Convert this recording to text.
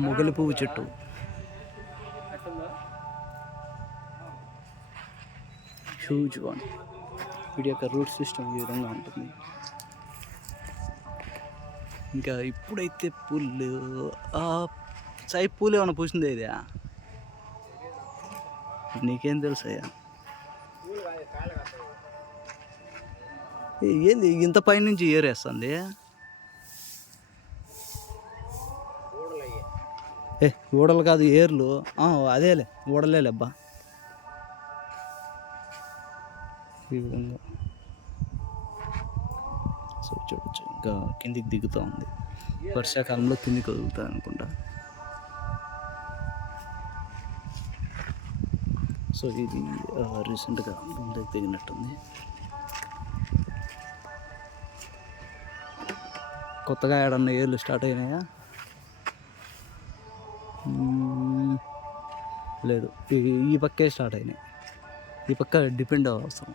మొగలి పువ్వు చెట్టు. Huge one. వీడి యొక్క రూట్ సిస్టమ్ ఈ విధంగా ఉంటుంది. ఇంకా ఇప్పుడైతే పూలు సాయి పూలు ఏమైనా పూసిందే ఇది? నీకేం తెలుసయ్యా? ఏంది ఇంత పైనుంచి ఏరేస్తుంది? ఊడలు కాదు, ఏర్లు. అదేలే, ఊడలేలే అబ్బా. ఈ విధంగా సో చూడొచ్చు. ఇంకా కిందికి దిగుతూ ఉంది. వర్షాకాలంలో కిందికి వదులుతుంది అనుకుంటా. సో ఇది రీసెంట్గా ముందుకు దిగినట్టుంది. కొత్తగా ఏడన్నా ఏర్లు స్టార్ట్ అయినాయా? లేదు, ఈ పక్కే స్టార్ట్ అయినాయి. ఈ పక్క డిపెండ్ అవసరం.